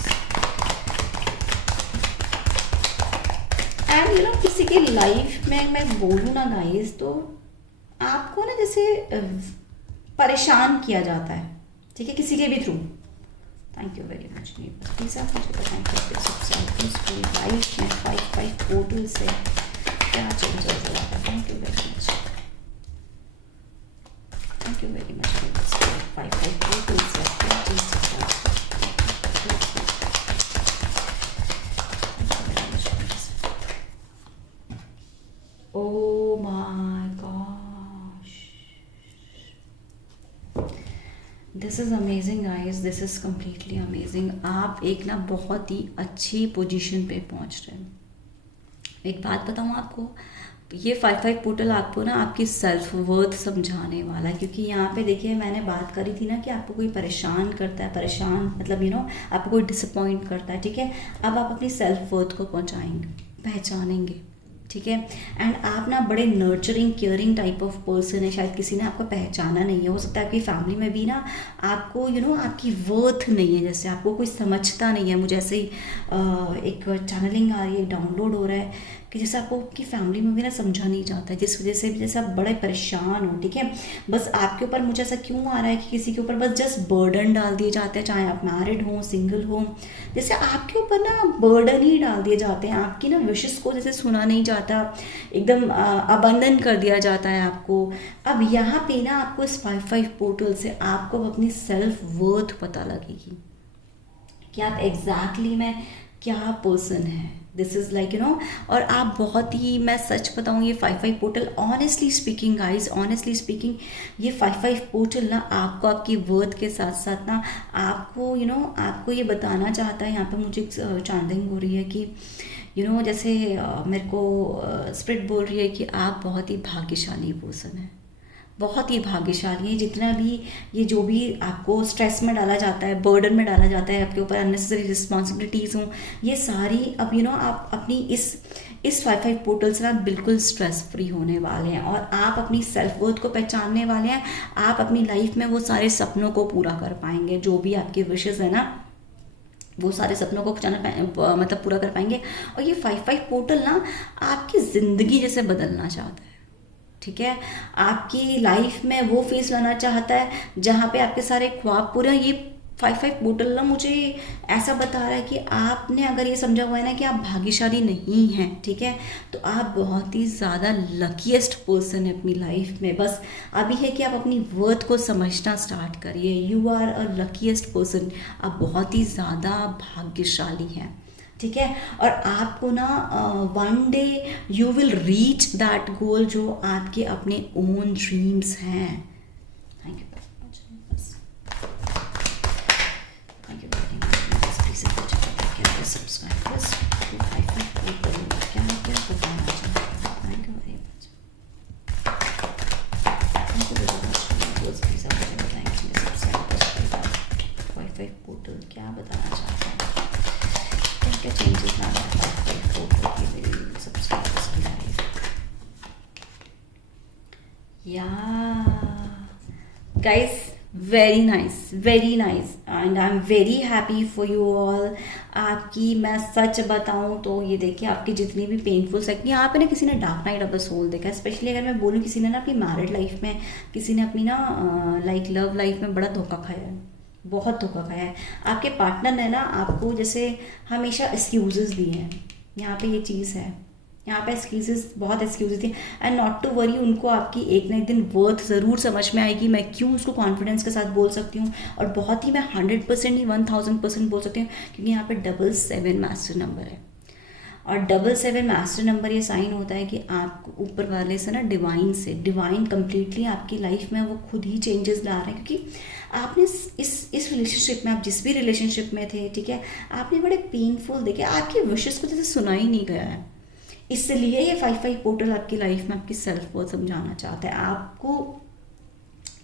And you know किसी की लाइफ में मैं बोलूँ ना गाइस, तो आपको ना जैसे परेशान किया जाता है, ठीक है, किसी के भी through. Thank you very much. Please आप मुझे बताएं कि सबसे लाइफ में 5 पोर्टल से क्या चेंज हो रहा है। Thank you very much. Thank you very much. 5 portal से क्या चेंज हो रहा है। Oh my gosh, this is amazing guys, this is completely amazing. आप एक ना बहुत ही अच्छी पोजीशन पे पहुंच रहे हैं। एक बात बताऊं आपको, ये 5-5 पोर्टल आपको ना आपकी सेल्फ वर्थ समझाने वाला है, क्योंकि यहाँ पे देखिए मैंने बात करी थी ना कि आपको कोई परेशान करता है, परेशान मतलब आपको कोई डिसअपॉइंट करता है, ठीक है। अब आप अपनी सेल्फ वर्थ को पहचानेंगे, ठीक है। एंड आप ना बड़े nurturing caring type of person है, शायद किसी ने आपको पहचाना नहीं है, हो सकता है आपकी फैमिली में भी ना आपको आपकी वर्थ नहीं है, जैसे आपको कोई समझता नहीं है। मुझे ऐसे ही एक चैनलिंग आ रही है, डाउनलोड हो रहा है कि जैसे आपको आपकी फैमिली में भी ना समझा नहीं जाता है, जिस वजह से भी जैसे आप बड़े परेशान हो, ठीक है। बस आपके ऊपर मुझे ऐसा क्यों आ रहा है कि किसी के ऊपर बस जस्ट बर्डन डाल दिए जाते हैं, चाहे आप मैरिड हो सिंगल हो, जैसे आपके ऊपर ना बर्डन ही डाल दिए जाते हैं, आपकी ना विशेस को जैसे सुना नहीं जाता, एकदम अबंदन कर दिया जाता है आपको। अब यहाँ पे ना आपको इस 5-5 पोर्टल से आपको अपनी सेल्फ वर्थ पता लगेगी कि आप एग्जैक्टली में क्या पर्सन है। दिस इज़ लाइक और आप बहुत ही, मैं सच बताऊँ, ये 5-5 portal honestly speaking guys, honestly speaking, ये 5-5 पोर्टल ना आपको आपकी वर्थ के साथ साथ ना आपको आपको ये बताना चाहता है। यहाँ पे मुझे चैनलिंग हो रही है कि जैसे मेरे को स्पिरिट बोल रही है कि आप बहुत ही भाग्यशाली पर्सन है, बहुत ही भाग्यशाली है। जितना भी ये जो भी आपको स्ट्रेस में डाला जाता है, बर्डन में डाला जाता है, आपके ऊपर अननेसेसरी रिस्पॉन्सिबिलिटीज़ हों, ये सारी अब आप अपनी इस 5-5 पोर्टल से आप बिल्कुल स्ट्रेस फ्री होने वाले हैं, और आप अपनी सेल्फ वर्थ को पहचानने वाले हैं। आप अपनी लाइफ में वो सारे सपनों को पूरा कर पाएंगे, जो भी आपके विशेज़ है ना, वो सारे सपनों को मतलब पूरा कर पाएंगे। और ये 5-5 पोर्टल ना आपकी ज़िंदगी जैसे बदलना चाहता है, ठीक है। आपकी लाइफ में वो फेस लाना चाहता है जहाँ पे आपके सारे ख्वाब पूरे। ये 5-5 पोर्टल ना मुझे ऐसा बता रहा है कि आपने अगर ये समझा हुआ है ना कि आप भाग्यशाली नहीं हैं, ठीक है, तो आप बहुत ही ज़्यादा लकीएस्ट पर्सन है अपनी लाइफ में। बस अभी है कि आप अपनी वर्थ को समझना स्टार्ट करिए। You are a luckiest person, आप बहुत ही ज़्यादा भाग्यशाली हैं, ठीक है। और आपको ना one day you will reach that goal जो आपके अपने ओन ड्रीम्स हैं। थैंक यू वेरी मच, बस thank you very much. Please subscribe plus क्या बताना चाहते हैं। Thank you very much, thank you very much. Please आप बताएंगे सब्सक्राइब 5-5 पोर्टल क्या बताना चाहते हैं, क्या चेंजेस ना guys, very nice and I'm very happy for you all। आपकी मैं सच बताऊं तो ये देखिए आपकी जितनी भी पेनफुल सेक्ट, यहाँ पे ना किसी ने dark night of the soul देखा है। स्पेशली अगर मैं बोलूँ किसी ने ना अपनी मैरिड लाइफ में, किसी ने अपनी ना लाइक लव लाइफ में बड़ा धोखा खाया है, बहुत धोखा खाया है। आपके पार्टनर ने ना आपको जैसे हमेशा एक्सक्यूजेस दिए हैं, यहाँ पे ये चीज़ है, यहाँ पे एक्सक्यूजेस, बहुत एक्सक्यूजेस दिए। एंड नॉट टू वरी, उनको आपकी एक ना एक दिन वर्थ ज़रूर समझ में आएगी। मैं क्यों उसको कॉन्फिडेंस के साथ बोल सकती हूँ, और बहुत ही मैं 100% नहीं 1000% बोल सकती हूँ, क्योंकि यहाँ पे 7 मास्टर नंबर है, और 7 मास्टर नंबर ये साइन होता है कि आप ऊपर वाले से ना डिवाइन कंप्लीटली आपकी लाइफ में वो खुद ही चेंजेस ला रहे हैं। क्योंकि आपने इस रिलेशनशिप में, आप जिस भी रिलेशनशिप में थे, ठीक है, आपने बड़े पेनफुल देखे, आपकी विशेस को जैसे सुना ही नहीं गया है। इसलिए ये 5-5 पोर्टल आपकी लाइफ में आपकी सेल्फ वर्थ समझाना चाहता है आपको।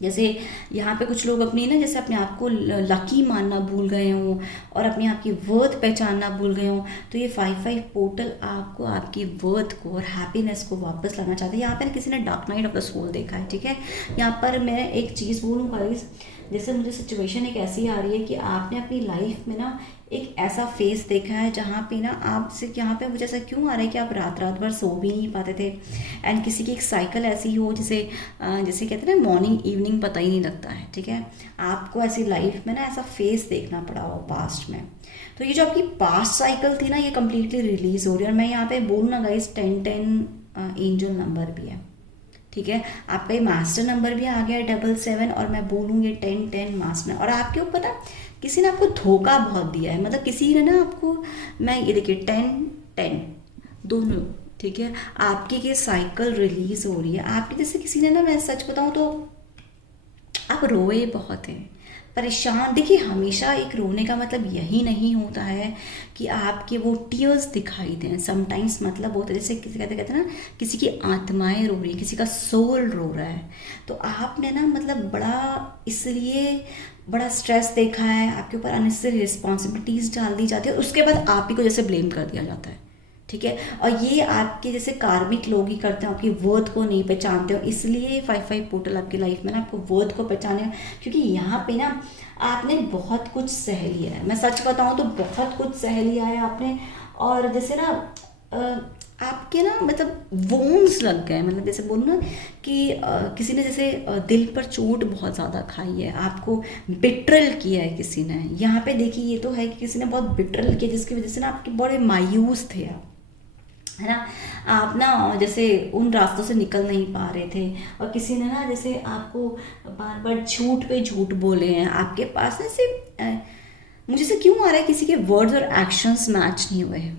जैसे यहाँ पे कुछ लोग अपनी ना जैसे अपने आप को लकी मानना भूल गए हों और अपने आप की वर्थ पहचानना भूल गए हों, तो ये 5-5 पोर्टल आपको आपकी वर्थ को और हैप्पीनेस को वापस लाना चाहता है। यहाँ पे ना किसी ने dark night of the soul देखा है, ठीक है। यहाँ पर मैं एक चीज़ बोलूँ गाइस, जैसे मुझे सिचुएशन एक ऐसी आ रही है कि आपने अपनी लाइफ में ना एक ऐसा फेस देखा है जहाँ पे ना आपसे, यहाँ पे मुझे ऐसा क्यों आ रहा है कि आप रात भर सो भी नहीं पाते थे। एंड किसी की एक साइकिल ऐसी हो जैसे कहते हैं ना मॉर्निंग इवनिंग पता ही नहीं लगता है, ठीक है। आपको ऐसी लाइफ में ना ऐसा फेस देखना पड़ा हो पास्ट में। तो ये जो आपकी पास्ट साइकिल थी ना, ये कम्प्लीटली रिलीज़ हो रही है। और मैं यहाँ पे बोलूँ ना गाइस, 10 एंजल नंबर भी है, ठीक है। आपका ये मास्टर नंबर भी आ गया है 7, और मैं बोलूँगी 10 मास्टर। और आपके ऊपर ना किसी ने आपको धोखा बहुत दिया है, मतलब किसी ने ना आपको, मैं ये देखिए 10 दोनों, ठीक है। आपकी ये साइकिल रिलीज हो रही है। आपकी जैसे किसी ने ना, मैं सच बताऊँ तो आप रोए बहुत हैं, परेशान। देखिए हमेशा एक रोने का मतलब यही नहीं होता है कि आपके वो टीयर्स दिखाई दें। समटाइम्स मतलब होता है जैसे किसी कहते कहते हैं ना, किसी की आत्माएं रो रही है, किसी का सोल रो रहा है। तो आपने ना मतलब बड़ा इसलिए बड़ा स्ट्रेस देखा है, आपके ऊपर अननेसेसरी रिस्पॉन्सिबिलिटीज़ डाल दी जाती है, उसके बाद आप ही को जैसे ब्लेम कर दिया जाता है। ठीक है, और ये आपके जैसे कार्मिक लोग ही करते हैं, आपकी वर्थ को नहीं पहचानते हो, इसलिए 5-5 पोर्टल आपकी लाइफ में ना आपको वर्थ को पहचाने। क्योंकि यहाँ पे ना आपने बहुत कुछ सह लिया है, मैं सच बताऊँ तो बहुत कुछ सह लिया है आपने। और जैसे ना अ, आपके ना मतलब वोन्स लग गए, मतलब जैसे बोलो ना कि किसी ने जैसे दिल पर चोट बहुत ज़्यादा खाई है, आपको बिट्रल किया है किसी ने। यहाँ पे देखिए ये तो है कि किसी ने बहुत बिट्रल किया, जिसकी वजह से ना आपके बड़े मायूस थे आप, है ना। आप ना जैसे उन रास्तों से निकल नहीं पा रहे थे, और किसी ने ना जैसे आपको बार बार झूठ पे झूठ बोले हैं। आपके पास ना ऐसे मुझे से क्यों आ रहा है किसी के वर्ड्स और एक्शंस मैच नहीं हुए।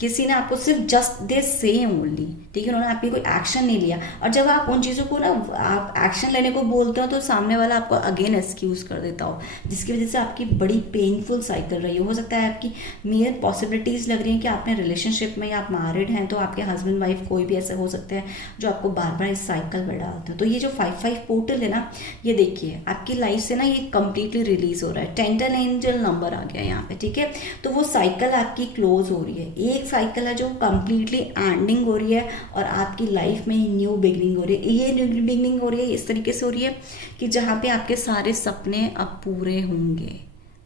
किसी ने आपको सिर्फ जस्ट दे से ओनली, ठीक है, उन्होंने आपकी कोई एक्शन नहीं लिया। और जब आप उन चीज़ों को ना आप एक्शन लेने को बोलते हो तो सामने वाला आपको अगेन एक्सक्यूज कर देता हो, जिसकी वजह से आपकी बड़ी पेनफुल साइकिल रही हो सकता है आपकी मेयर पॉसिबिलिटीज़ लग रही हैं कि आपने रिलेशनशिप में या आप मैरिड हैं तो आपके हस्बैंड वाइफ कोई भी ऐसे हो सकते हैं जो आपको बार बार इस साइकिल में डालते हैं। तो ये जो 5-5 पोर्टल है ना, ये देखिए आपकी लाइफ से ना ये कंप्लीटली रिलीज हो रहा है। 10 एंजल नंबर आ गया यहाँ पे, ठीक है। तो वो साइकिल आपकी क्लोज हो रही है, एक साइकिल है जो कंप्लीटली एंडिंग हो रही है, और आपकी लाइफ में न्यू बिगनिंग हो रही है। ये न्यू बिगनिंग हो रही है इस तरीके से हो रही है कि जहाँ पे आपके सारे सपने अब पूरे होंगे।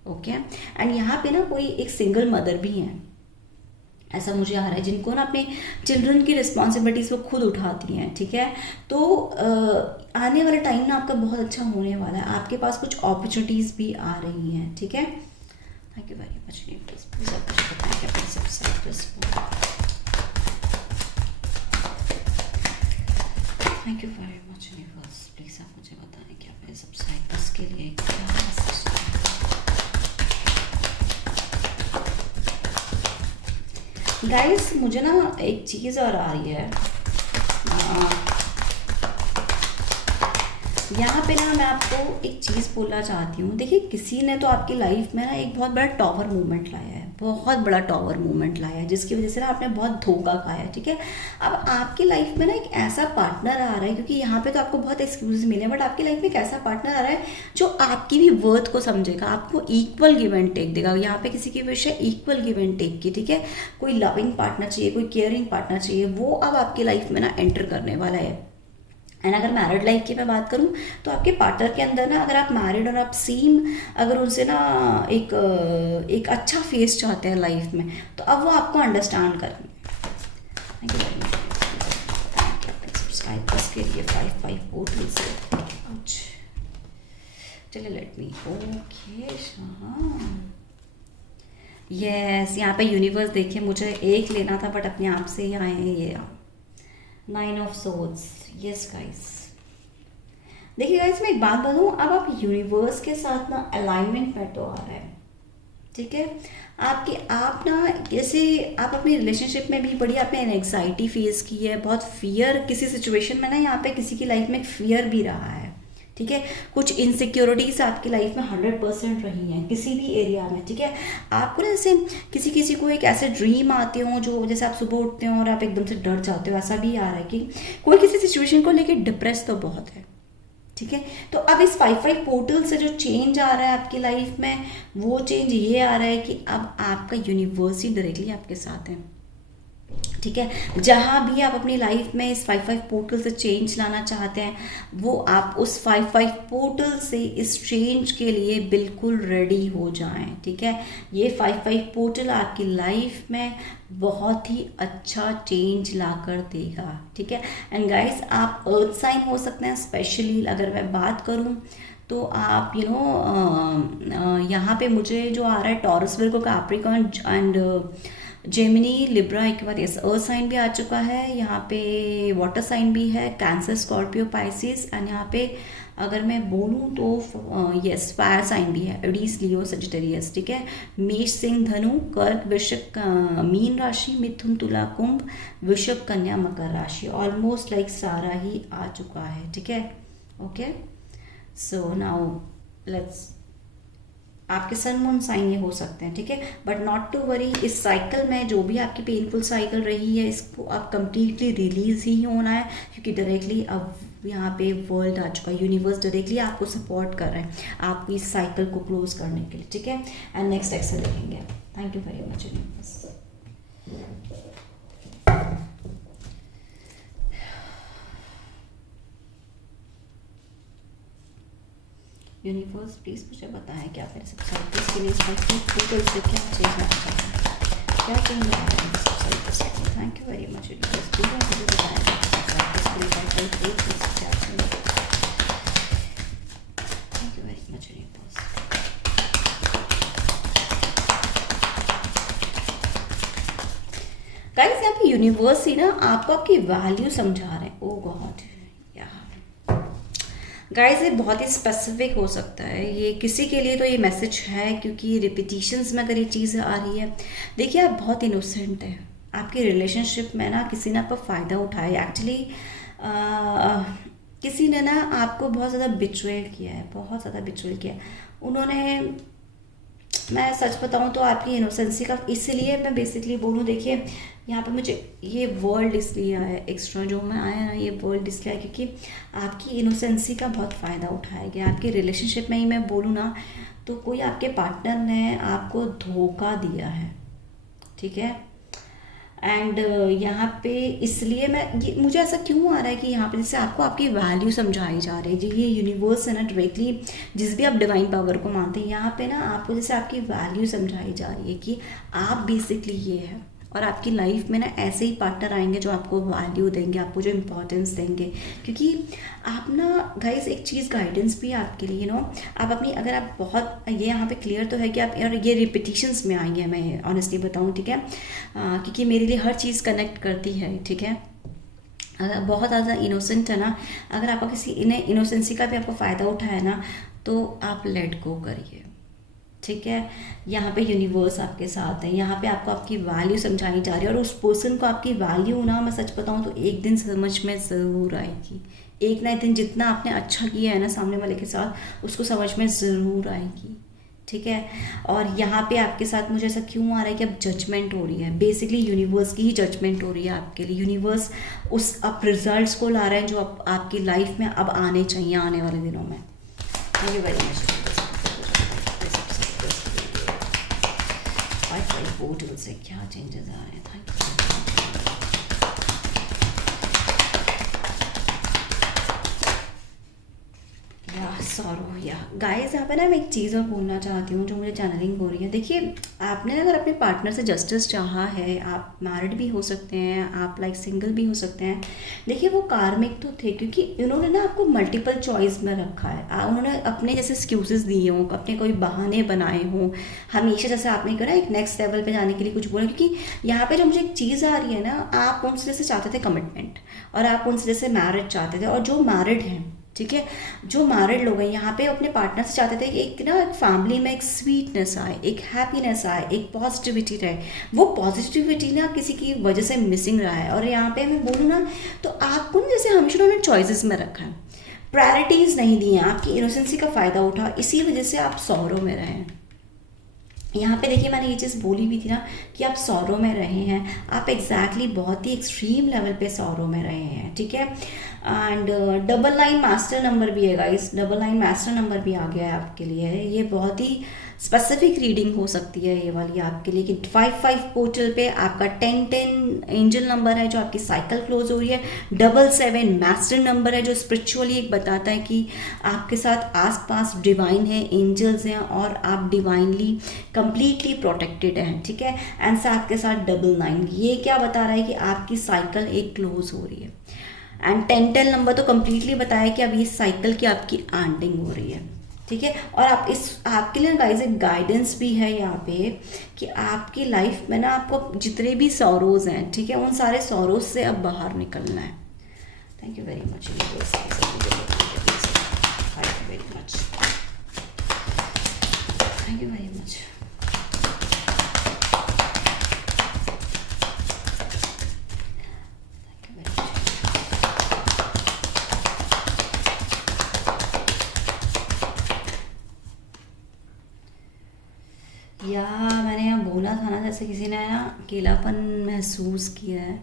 ओके, एंड यहाँ पे ना कोई एक सिंगल मदर भी है, ऐसा मुझे आ रहा है, जिनको ना अपने चिल्ड्रन की रिस्पॉन्सिबिलिटीज़ वो खुद उठाती हैं। ठीक है, तो आने वाला टाइम ना आपका बहुत अच्छा होने वाला है, आपके पास कुछ अपॉर्चुनिटीज़ भी आ रही हैं। ठीक है, thank you very much. Please आप मुझे बताएं कि अपने subscribers thank you very much universe. Please आप मुझे बताएं कि अपने सब्सक्राइबर्स के लिए क्या मैसेज है। गाइस मुझे ना एक चीज़ और आ रही है, यहाँ पे ना मैं आपको एक चीज़ बोलना चाहती हूँ। देखिए किसी ने तो आपकी लाइफ में ना एक बहुत बड़ा टॉवर मूवमेंट लाया है, बहुत बड़ा टॉवर मूवमेंट लाया है, जिसकी वजह से ना आपने बहुत धोखा खाया है। ठीक है, अब आपकी लाइफ में ना एक ऐसा पार्टनर आ रहा है, क्योंकि यहाँ पे तो आपको बहुत एक्सक्यूज मिले, बट आपकी लाइफ में एक ऐसा पार्टनर आ रहा है जो आपकी भी वर्थ को समझेगा, आपको इक्वल गिव एंड टेक देगा। यहाँ पे किसी की विश है इक्वल गिव एंड टेक की। ठीक है, कोई लविंग पार्टनर चाहिए, कोई केयरिंग पार्टनर चाहिए, वो अब आपकी लाइफ में ना एंटर करने वाला है। एंड अगर मैरिड लाइफ की मैं बात करूं तो आपके पार्टनर के अंदर ना, अगर आप मैरिड और आप सेम अगर उनसे ना एक अच्छा फेस चाहते हैं लाइफ में, तो अब वो आपको अंडरस्टैंड करेंगे। Thank you very much subscribers के लिए 5-5 पोर्टल से। चलिए लेट मी ओके यस, यहाँ पे यूनिवर्स देखिए, मुझे एक लेना था बट अपने आप से ही आए हैं ये 9 ऑफ सोर्ड्स। यस गाइस, देखिए गाइस मैं एक बात बताऊँ, अब आप यूनिवर्स के साथ ना अलाइनमेंट में तो आ रहा है। ठीक है, आप ना जैसे आप अपनी रिलेशनशिप में भी बड़ी आपने एंग्जाइटी फेस की है, बहुत फियर किसी सिचुएशन में ना, यहाँ पे किसी की लाइफ में एक फियर भी रहा है। ठीक है, कुछ इनसिक्योरिटीज आपकी लाइफ में 100% रही हैं किसी भी एरिया में। ठीक है, आपको ना जैसे किसी किसी को एक ऐसे ड्रीम आते हो जो जैसे आप सुबह उठते हो और आप एकदम से डर जाते हो, ऐसा भी आ रहा है कि कोई किसी सिचुएशन को लेके डिप्रेस तो बहुत है। ठीक है, तो अब इस 5-5 पोर्टल से जो चेंज आ रहा है आपकी लाइफ में, वो चेंज ये आ रहा है कि अब आपका यूनिवर्स ही डायरेक्टली आपके साथ है। ठीक है, जहाँ भी आप अपनी लाइफ में इस 5-5 पोर्टल से चेंज लाना चाहते हैं, वो आप उस 5-5 पोर्टल से इस चेंज के लिए बिल्कुल रेडी हो जाएं। ठीक है, ये 5-5 पोर्टल आपकी लाइफ में बहुत ही अच्छा चेंज ला कर देगा। ठीक है, एंड गाइस आप अर्थ साइन हो सकते हैं, स्पेशली अगर मैं बात करूँ तो आप यहाँ पे मुझे जो आ रहा है taurus, Virgo, Capricorn and Gemini, Libra, एक बार यस अर्थ साइन भी आ चुका है, यहाँ पे वाटर साइन भी है, कैंसर, स्कॉर्पियो, पाइसिस, एंड यहाँ पे अगर मैं बोलूँ तो यस फायर साइन भी है, एडीज, लियो, सजिटेरियस। ठीक है, मेष, सिंह, धनु, कर्क, वृश्चिक, मीन राशि, मिथुन, तुला, कुंभ, वृषभ, कन्या, मकर राशि। ऑलमोस्ट लाइक सारा ही आ चुका है। ठीक है, ओके सो नाउ लेट्स, आपके सन मून साइन ये हो सकते हैं, ठीक है, बट नॉट टू वरी, इस साइकिल में जो भी आपकी पेनफुल साइकिल रही है इसको आप कंप्लीटली रिलीज ही होना है, क्योंकि डायरेक्टली अब यहाँ पे वर्ल्ड आ चुका है, यूनिवर्स डायरेक्टली आपको सपोर्ट कर रहे हैं आपकी इस साइकिल को क्लोज करने के लिए, ठीक है। एंड नेक्स्ट एक्सेल देखेंगे। Thank you very much universe. Universe please मुझे बताएं कि आप मेरे सब्सक्राइबर्स के लिए इस गूगल से क्या चीज़ मैं क्या चेंज आ रहा है सब्सक्राइबर्स के लिए। Thank you very much universe, please मुझे बताएं सब्सक्राइबर्स के लिए क्या चीज़। Thank you very much universe. Guys यहाँ पे यूनिवर्स ही ना आपको आपकी वैल्यू समझा रहे हैं। ओ गॉड, गाइस ये बहुत ही स्पेसिफिक हो सकता है, ये किसी के लिए तो ये मैसेज है, क्योंकि रिपीटिशंस में अगर ये चीज़ आ रही है, देखिए आप बहुत इनोसेंट हैं, आपकी रिलेशनशिप में ना किसी ने आपका फ़ायदा उठाया एक्चुअली, किसी ने ना आपको बहुत ज़्यादा बिट्रेल किया है, बहुत ज़्यादा बिट्रेल किया है उन्होंने। मैं सच बताऊं तो आपकी इनोसेंसी का, इसलिए मैं बेसिकली बोलूं, देखिए यहाँ पे मुझे ये वर्ल्ड इसलिए आया एक्स्ट्रा जो मैं आया ना, ये वर्ल्ड इसलिए आया क्योंकि आपकी इनोसेंसी का बहुत फ़ायदा उठाया गया। आपकी रिलेशनशिप में ही मैं बोलूँ ना, तो कोई आपके पार्टनर ने आपको धोखा दिया है, ठीक है। एंड यहाँ पे इसलिए मुझे ऐसा क्यों आ रहा है कि यहाँ पे जैसे आपको आपकी वैल्यू समझाई जा रही है, जो ये यूनिवर्स है ना डायरेक्टली, जिस भी आप डिवाइन पावर को मानते हैं, यहाँ पे ना आपको जैसे आपकी वैल्यू समझाई जा रही है कि आप बेसिकली ये है, और आपकी लाइफ में ना ऐसे ही पार्टनर आएंगे जो आपको वैल्यू देंगे, आपको जो इम्पोर्टेंस देंगे, क्योंकि आप ना गाइस एक चीज़ गाइडेंस भी है आपके लिए, नो आप अपनी, अगर आप बहुत, ये यहाँ पे क्लियर तो है कि आप, और ये रिपीटिशंस में आई है, मैं ऑनेस्टली बताऊँ, ठीक है, क्योंकि मेरे लिए हर चीज़ कनेक्ट करती है, ठीक है। अगर बहुत ज़्यादा इनोसेंट है ना, अगर आपका किसी इनोसेंसी का भी आपको फ़ायदा उठाया ना, तो आप लेट गो करिए, ठीक है। यहाँ पे यूनिवर्स आपके साथ है, यहाँ पे आपको आपकी वैल्यू समझाई जा रही है, और उस पर्सन को आपकी वैल्यू ना, मैं सच बताऊँ तो एक दिन समझ में ज़रूर आएगी, एक ना एक दिन जितना आपने अच्छा किया है ना सामने वाले के साथ, उसको समझ में ज़रूर आएगी, ठीक है। और यहाँ पे आपके साथ मुझे ऐसा क्यों आ रहा है कि अब जजमेंट हो रही है, बेसिकली यूनिवर्स की ही जजमेंट हो रही है आपके लिए। यूनिवर्स उस अब रिजल्ट्स को ला रहे हैं जो आपकी लाइफ में अब आने चाहिए आने वाले दिनों में। Thank you very much. Portal से क्या चेंजेस आ रहे हैं, थैंक यू। सॉरो या गाइस, यहाँ पे ना मैं एक चीज़ और बोलना चाहती हूँ जो मुझे चैनलिंग हो रही है। देखिए आपने अगर अपने पार्टनर से जस्टिस चाहा है, आप मैरिड भी हो सकते हैं, आप लाइक सिंगल भी हो सकते हैं। देखिए वो कार्मिक तो थे, क्योंकि इन्होंने ना आपको मल्टीपल चॉइस में रखा है, उन्होंने अपने जैसे एक्सक्यूजेस दिए हों, अपने कोई बहाने बनाए हों, हमेशा जैसे आपने कहा एक नेक्स्ट लेवल पे जाने के लिए कुछ बोला। क्योंकि यहाँ पे जो मुझे एक चीज़ आ रही है ना, आप उनसे जैसे चाहते थे कमिटमेंट, और आप उनसे जैसे मैरिज चाहते थे, और जो मैरिड हैं, ठीक है, जो मैरिड लोग हैं यहाँ पे अपने पार्टनर से चाहते थे कि एक ना फैमिली में एक स्वीटनेस आए, एक हैप्पीनेस आए, एक पॉजिटिविटी रहे। वो पॉजिटिविटी ना किसी की वजह से मिसिंग रहा है, और यहाँ पे मैं बोलूँ ना तो आपको ना जैसे हमेशा उन्होंने चॉइसेस में रखा है, प्रायोरिटीज़ नहीं दी हैं, आपकी इनोसेंसी का फ़ायदा उठा, इसी वजह से आप सौरों में रहे हैं। यहाँ पे देखिए मैंने ये चीज़ बोली भी थी ना कि आप सौरों में रहे हैं, आप एग्जैक्टली बहुत ही एक्सट्रीम लेवल पे सौरों में रहे हैं, ठीक है। And double line master number भी है guys, double line master number भी आ गया है आपके लिए। ये बहुत ही स्पेसिफिक रीडिंग हो सकती है ये वाली आपके लिए, कि 5-5 पोर्टल पे आपका 10-10 एंजल नंबर है जो आपकी साइकिल क्लोज हो रही है, 7-7 मास्टर नंबर है जो स्पिरिचुअली एक बताता है कि आपके साथ आसपास डिवाइन है, एंजल्स हैं, और आप डिवाइनली कंप्लीटली प्रोटेक्टेड हैं, ठीक है। एंड साथ के साथ 9-9, ये क्या बता रहा है कि आपकी साइकिल एक क्लोज हो रही है। एंड 10-10 नंबर तो कम्प्लीटली बताया कि अब ये साइकिल की आपकी एंडिंग हो रही है, ठीक है। और आपके लिए गाइस एक गाइडेंस भी है यहाँ पे कि आपकी लाइफ में ना आपको जितने भी सौरोज हैं, ठीक है, उन सारे सौरोज से अब बाहर निकलना है। Thank you very much, thank you very much, thank you very much. या मैंने यहाँ बोला था ना, जैसे किसी ने ना अकेलापन महसूस किया है,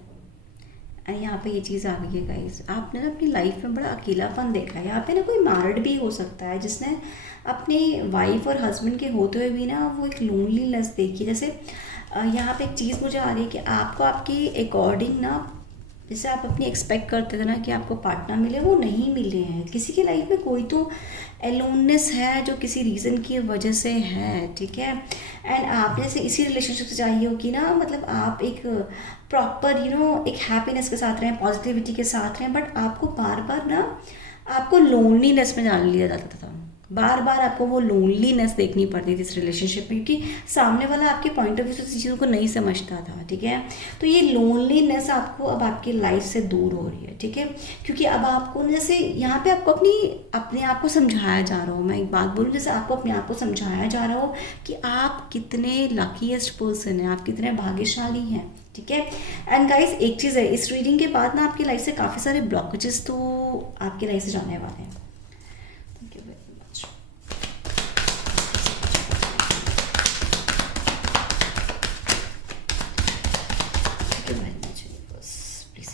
एंड यहाँ पे ये चीज़ आ गई है गाइस। आपने ना अपनी लाइफ में बड़ा अकेलापन देखा है। यहाँ पे ना कोई मैरिड भी हो सकता है जिसने अपनी वाइफ और हस्बैंड के होते हुए भी ना वो एक लोनलीनेस देखी। जैसे यहाँ पे एक चीज़ मुझे आ रही है कि आपको आपकी अकॉर्डिंग ना, जैसे आप अपनी एक्सपेक्ट करते थे ना कि आपको पार्टनर मिले, वो नहीं मिले हैं। किसी की लाइफ में कोई तो एलोननेस है जो किसी रीज़न की वजह से है, ठीक है। एंड आपने से इसी रिलेशनशिप से चाहिए हो कि ना, मतलब आप एक प्रॉपर एक हैप्पीनेस के साथ रहें, पॉजिटिविटी के साथ रहें, बट आपको बार बार ना आपको लोनलीनेस में डाल लिया जाता था। बार बार आपको वो लोनलीनेस देखनी पड़ती थी इस रिलेशनशिप में, क्योंकि सामने वाला आपके पॉइंट ऑफ व्यू से चीज़ों को नहीं समझता था, ठीक है। तो ये लोनलीनेस आपको अब आपकी लाइफ से दूर हो रही है, ठीक है, क्योंकि अब आपको जैसे यहाँ पे आपको अपने आप को समझाया जा रहा हो। मैं एक बात बोलूँ, जैसे आपको अपने आप को समझाया जा रहा हो कि आप कितने लकीएस्ट पर्सन हैं, आप कितने भाग्यशाली हैं, ठीक है। एंड गाइस एक चीज़ है, इस रीडिंग के बाद ना आपकी लाइफ से काफ़ी सारे ब्लॉकेजेस तो आपकी लाइफ से जाने वाले हैं। Thank you very much. Thank you very much universe. Please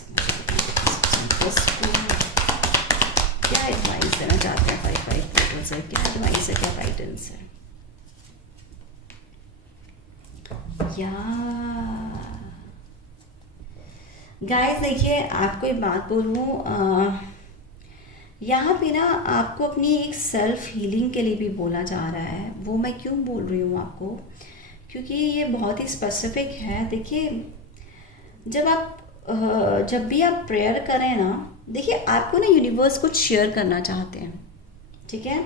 क्या एडवाइस देना चाहते हैं 5 पीपल से? क्या एडवाइस है, क्या गाइडेंस है? या गाइस देखिए, आपको एक बात बोलूँ, यहाँ पे ना आपको अपनी एक सेल्फ हीलिंग के लिए भी बोला जा रहा है। वो मैं क्यों बोल रही हूँ आपको, क्योंकि ये बहुत ही स्पेसिफिक है। देखिए, जब भी आप प्रेयर करें ना, देखिए आपको ना यूनिवर्स कुछ शेयर करना चाहते हैं, ठीक है।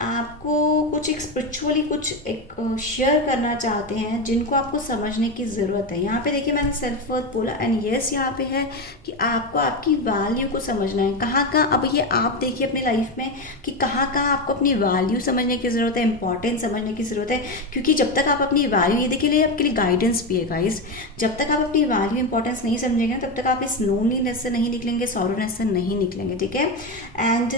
आपको कुछ एक स्पिरिचुअली कुछ एक शेयर करना चाहते हैं जिनको आपको समझने की ज़रूरत है। यहाँ पे देखिए मैंने सेल्फ वर्थ बोला, एंड यस यहाँ पे है कि आपको आपकी वैल्यू को समझना है। कहाँ कहाँ अब ये आप देखिए अपनी लाइफ में कि कहाँ कहाँ आपको अपनी वैल्यू समझने की ज़रूरत है, इंपॉर्टेंस समझने की ज़रूरत है। क्योंकि जब तक आप अपनी वैल्यू, ये देखिए लिए आपके लिए गाइडेंस भी है गाइस, जब तक आप अपनी वैल्यू इंपॉर्टेंस नहीं समझेंगे तब तक आप इस लोनलीनेस से नहीं निकलेंगे, सॉरोनेस से नहीं निकलेंगे, ठीक है। एंड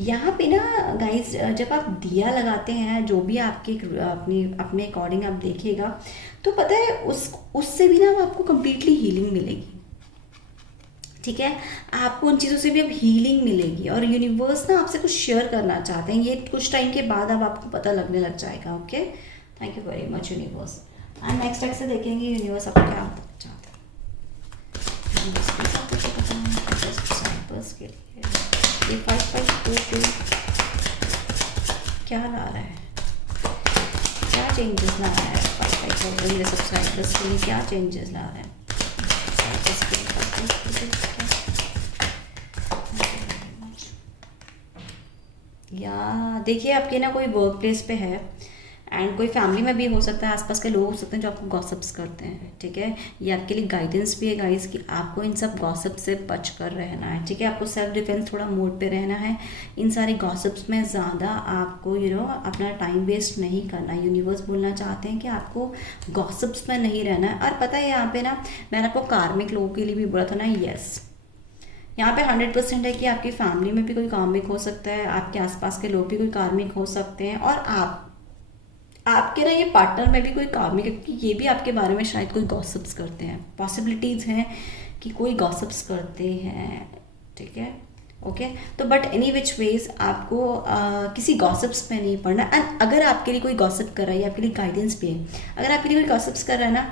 यहाँ पे ना गाइस, जब आप दिया लगाते हैं, जो भी आपके अपने अकॉर्डिंग आप देखिएगा, तो पता है उससे भी ना आपको कंप्लीटली हीलिंग मिलेगी, ठीक है। आपको उन चीज़ों से भी अब हीलिंग मिलेगी, और यूनिवर्स ना आपसे कुछ शेयर करना चाहते हैं। ये कुछ टाइम के बाद अब आपको पता लगने लग जाएगा। Okay, thank you very much universe. And next time से देखेंगे यूनिवर्स आपको क्या बताना चाहते हैं के लिए। ये 5 क्या ला रहा है, क्या चेंजेस ला रहा है 5 मेरे सब्सक्राइबर्स के लिए, क्या चेंजेस ला रहा है? या देखिए, आपके ना कोई वर्क प्लेस पे है, एंड कोई फैमिली में भी हो सकता है, आसपास के लोग हो सकते हैं जो आपको गॉसिप्स करते हैं, ठीक है। ये आपके लिए गाइडेंस भी है गाइस कि आपको इन सब गॉसिप से बच कर रहना है, ठीक है। आपको सेल्फ डिफेंस थोड़ा मोड पे रहना है। इन सारे गॉसिप्स में ज़्यादा आपको अपना टाइम वेस्ट नहीं करना। यूनिवर्स बोलना चाहते हैं कि आपको गॉसिप्स में नहीं रहना है। और पता है यहाँ पे ना, मैंने आपको कार्मिक लोगों के लिए भी बोला था ना, यस यहाँ पे 100% है कि आपकी फैमिली में भी कोई कार्मिक हो सकता है, आपके आसपास के लोग भी कोई कार्मिक हो सकते हैं, और आपके ना ये पार्टनर में भी कोई कार्मिक है, क्योंकि ये भी आपके बारे में शायद कोई गॉसिप्स करते हैं। पॉसिबिलिटीज़ हैं कि कोई गॉसिप्स करते हैं, ठीक है। ओके, तो बट एनी विच वेज आपको किसी गॉसिप्स में नहीं पड़ना। एंड अगर आपके लिए कोई गॉसिप कर रहा है, या आपके लिए गाइडेंस भी है, अगर आपके लिए कोई गॉसिप्स कर रहा है ना,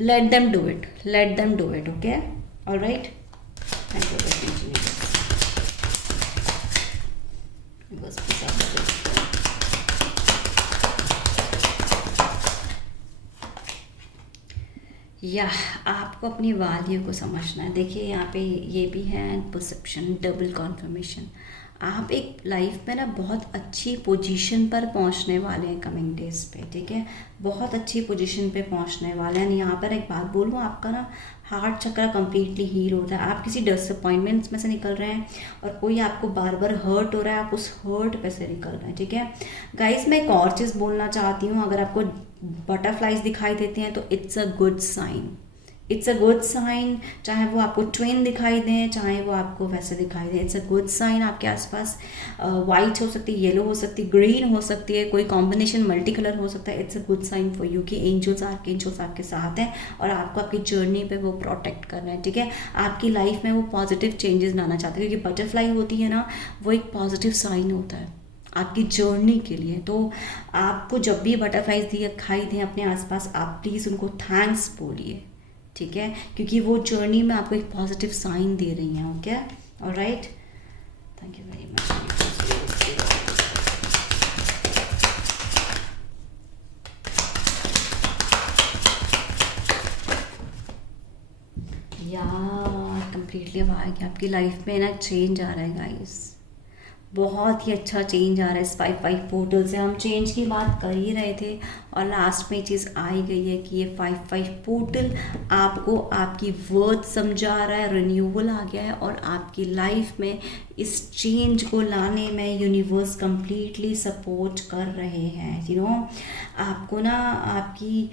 let them do it, okay, alright. Thank you. या आपको अपनी वैल्यू को समझना है। देखिए यहाँ पे ये भी है परसेप्शन, डबल कॉन्फर्मेशन। आप एक लाइफ में ना बहुत अच्छी पोजीशन पर पहुंचने वाले हैं कमिंग डेज पे, ठीक है। बहुत अच्छी पोजीशन पे पहुंचने वाले हैं। यहाँ पर एक बात बोलूँ, आपका ना हार्ट चक्र कम्प्लीटली हील होता है। आप किसी डिसअपॉइंटमेंट्स में से निकल रहे हैं, और कोई आपको बार बार हर्ट हो रहा है, आप उस हर्ट पे से निकल रहे हैं, ठीक है। गाइस मैं एक और चीज़ बोलना चाहती हूँ, अगर आपको बटरफ्लाइज दिखाई देती हैं तो it's a good sign. It's a good sign. चाहे वो आपको ट्विन दिखाई दें, चाहे वो आपको वैसे दिखाई दें, इट्स अ गुड साइन। आपके आसपास वाइट हो सकती है, येलो हो सकती है, ग्रीन हो सकती है, कोई कॉम्बिनेशन मल्टी कलर हो सकता है। It's a good sign for you कि एंजल्स, आर्कएंजल्स आपके साथ हैं और आपको आपकी जर्नी पे वो प्रोटेक्ट कर रहे हैं, ठीक है। आपकी लाइफ में वो पॉजिटिव चेंजेस लाना चाहते हैं, क्योंकि बटरफ्लाई होती है ना, वो एक पॉजिटिव साइन होता है आपकी जर्नी के लिए। तो आपको जब भी बटरफ्लाइज दिखाई दें अपने आसपास, आप प्लीज़ उनको थैंक्स बोलिए, ठीक है, क्योंकि वो जर्नी में आपको एक पॉजिटिव साइन दे रही हैं। Okay, alright, thank you very much. यार कंप्लीटली अब आ गया आपकी लाइफ में ना, चेंज आ रहा है गाइस, बहुत ही अच्छा चेंज आ रहा है इस 5-5 पोर्टल से। हम चेंज की बात कर ही रहे थे और लास्ट में चीज़ आ ही गई है कि ये 5-5 पोर्टल आपको आपकी वर्थ समझा रहा है, रिन्यूअल आ गया है और आपकी लाइफ में इस चेंज को लाने में यूनिवर्स कंप्लीटली सपोर्ट कर रहे हैं। यू नो, आपको ना आपकी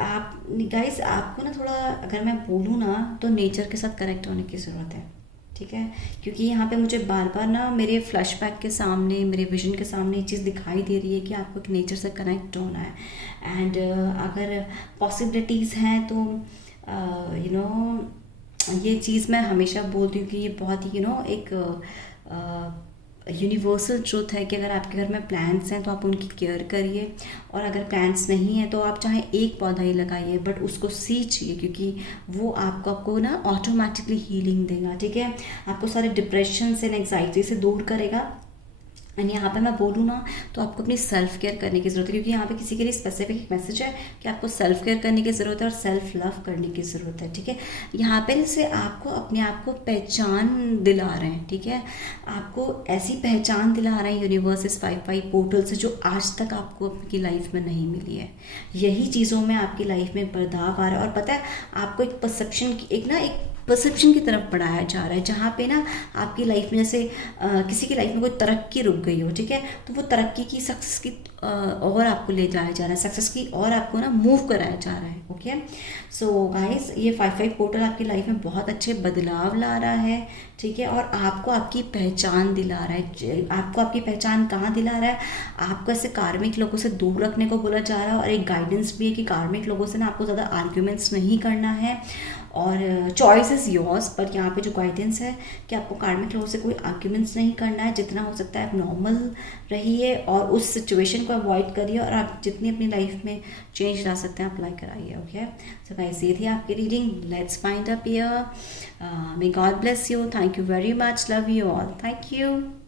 आप गाइस, आपको ना थोड़ा, अगर मैं बोलूँ ना, तो नेचर के साथ कनेक्ट होने की ज़रूरत है, ठीक है। क्योंकि यहाँ पे मुझे बार बार ना मेरे फ्लैशबैक के सामने, मेरे विजन के सामने ये चीज़ दिखाई दे रही है कि आपको एक नेचर से कनेक्ट होना है। एंड अगर पॉसिबिलिटीज़ हैं तो यू नो, ये चीज़ मैं हमेशा बोलती हूँ कि ये बहुत ही एक यूनिवर्सल ट्रुथ है कि अगर आपके घर में प्लांट्स हैं तो आप उनकी केयर करिए, और अगर प्लांट्स नहीं हैं तो आप चाहे एक पौधा ही लगाइए, बट उसको सींचिए, क्योंकि वो आपको ना ऑटोमेटिकली हीलिंग देगा, ठीक है। आपको सारे डिप्रेशन से, एंग्जाइटी से दूर करेगा। एंड यहाँ पे मैं बोलूँ ना, तो आपको अपनी सेल्फ केयर करने की ज़रूरत है, क्योंकि यहाँ पे किसी के लिए स्पेसिफिक मैसेज है कि आपको सेल्फ केयर करने की ज़रूरत है और सेल्फ लव करने की ज़रूरत है, ठीक है। यहाँ पे जैसे आपको अपने आप को पहचान दिला रहे हैं, ठीक है, आपको ऐसी पहचान दिला रहे हैं यूनिवर्स इस 5-5 पोर्टल से जो आज तक आपको आपकी लाइफ में नहीं मिली है। यही चीज़ों में आपकी लाइफ में बदलाव आ रहा है, और पता है आपको एक परसेप्शन की, एक परसेप्शन की तरफ बढ़ाया जा रहा है, जहाँ पे ना आपकी लाइफ में जैसे किसी की लाइफ में कोई तरक्की रुक गई हो, ठीक है, तो वो तरक्की की, सक्सेस की और आपको ले जाया जा रहा है, सक्सेस की और आपको ना मूव कराया जा रहा है। ओके, सो गाइस, ये 5-5 पोर्टल आपकी लाइफ में बहुत अच्छे बदलाव ला रहा है, ठीक है, और आपको आपकी पहचान दिला रहा है। आपको आपकी पहचान कहाँ दिला रहा है, आपको ऐसे कार्मिक लोगों से दूर रखने को बोला जा रहा है, और एक गाइडेंस भी है कि कार्मिक लोगों से ना आपको ज़्यादा आर्ग्यूमेंट्स नहीं करना है, और चॉइस इज़ योर्स। पर यहाँ पे जो गाइडेंस है कि आपको कार्मिक लोगों से कोई आर्ग्यूमेंट्स नहीं करना है, जितना हो सकता है आप नॉर्मल रहिए और उस सिचुएशन को अवॉइड करिए, और आप जितनी अपनी लाइफ में चेंज ला सकते हैं अप्लाई कराइए। ओके, सो गाइस, ये थी आपकी reading. Let's find up here. May God bless you. Thank you very much. Love you all. Thank you.